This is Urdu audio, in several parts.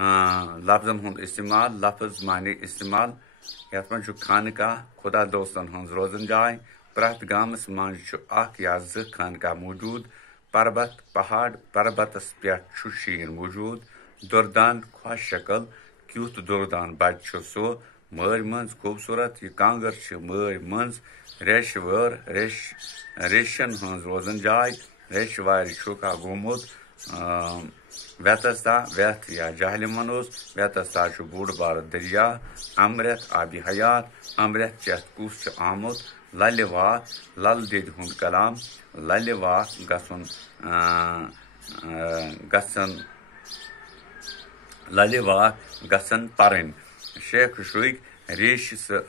لفظن ہند استعمال لفظ معنی استعمال یت من خانقاہ خدا دوستن ہز روزن جائے پریت گامس من اخ یا زٕ خانقاہ موجود پربت پہاڑ پربتس پہ شین موجود دردان خوش شکل کیُتھ دردان بچہ سہ مٲرۍ منٛز خوٗبصوٗرت یہ کانگر مٲرۍ منٛز ریش وٲر ریشن ہٕنٛز روزن جاے ریش وارِ چھُکھ گوٚمُت ویتستا ویتھ یا جہلم ونوس ویتستا چھُ بوٚڑ بارٕ دریا امرت آبِ حیات امرت چٮ۪تھ کُس چھُ آمُت للہِ واک لل دید ہُنٛد کلام للہِ واک گژھُن للہِ واک گژھن پرٕنۍ شیخ شُرۍ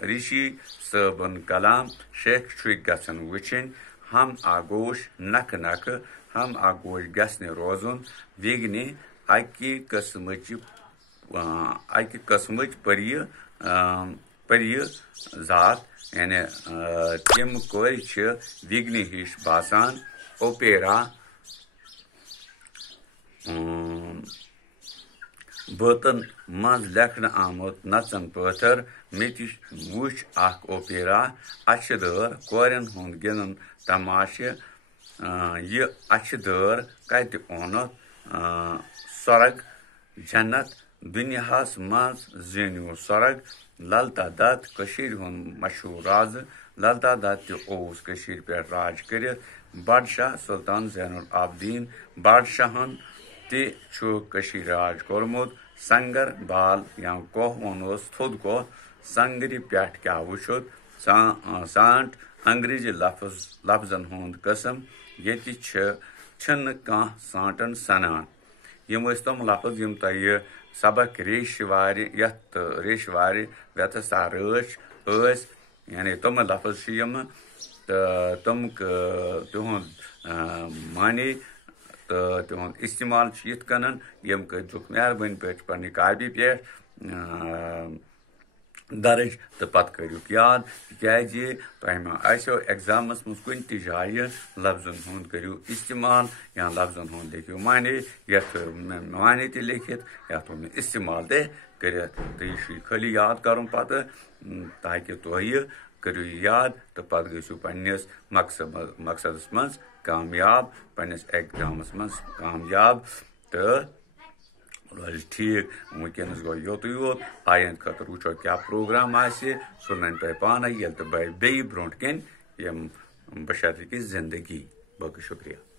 ریشی صٲبُن کلام شیخ شُرۍ گژھن وٕچھِنۍ ہم آگوش نکھٕ نکھٕ ہم آگوش گژھِ نہٕ روزُن وِگنہِ اکہِ قٕسمٕچ پریہِ ذات یعنی تِم کورِ چھِ وِگنہِ ہِش باسان اوپیرا بٲتن منٛز لیکھنہٕ آمُت نژن پٲتھر مےٚ تہِ وٕچھ اکھ اوپیرا اچھِ دٲر کورٮ۪ن ہُنٛد گِنٛدُن تماشہٕ یہِ اچھِ دٲر کتہِ اوٚنُتھ سۄرگ جنت دُنیاہس منٛز زینیوٗ سۄرگ للتا دت کٔشیٖرِ ہُنٛد مشہوٗر رازٕ للتا دت تہِ اوس کٔشیٖرِ پٮ۪ٹھ راج کٔرِتھ بادشاہ سلطان زین العابدیٖن بادشاہن تہِ چھُ کٔشیٖرِ راج کوٚرمُت سنگر بال یا کوہ ونوس تھوٚد کوہ سنگرِ پٮ۪ٹھ کیٛاہ وٕچھُتھ سانٹ انگریزی لفظن ہُنٛد قٕسم ییٚتہِ چھِنہٕ کانٛہہ سانٹن سنان یم ٲسۍ تِم لفظ یم تۄہہِ سبق ریشہِ وارِ یتھ ریشہِ وارِ ویتستا رٲچھ ٲسۍ یعنی تِم لفظ چھِ یِمہٕ تہٕ تِہُنٛد معنے تہٕ تِہُنٛد استعمال چھُ یِتھ کٔنن یِم کٔرۍزیوکھ مہربٲنی پٲٹھۍ پننہِ کاپی پٮ۪ٹھ درج تہٕ پتہٕ کٔرِوکھ یاد تِکیٛازِ تۄہہِ ما آسیو ایگزامس منٛز کُنہِ تہِ جایہِ لفظن ہُنٛد کٔرِو استعمال یا لفظن ہُنٛد لیکھِو معنے یتھ تھٲیِو معنے تہِ لیکھِتھ یتھ تھوٚو مےٚ استعمال تہِ کٔرِتھ تہٕ یہِ چھُ خٲلی یاد کرُن پتہٕ تاکہِ تُہۍ کٔرِو یہِ یاد تہٕ پتہٕ گٔژھِو پننِس مقصدس منٛز کامیاب پننِس ایگزامس منٛز کامیاب تہٕ روزِ ٹھیٖک وٕنکیٚنس گوٚو یوتُے یوت آیندٕ خٲطرٕ وٕچھو کیٛاہ پروگرام آسہِ سُہ ننہِ تۄہہِ پانے ییٚلہِ تہٕ بیٚیہِ برونٛٹھ کَنہِ یِم بشرطیکہِ زندگی باقٕے شُکریہ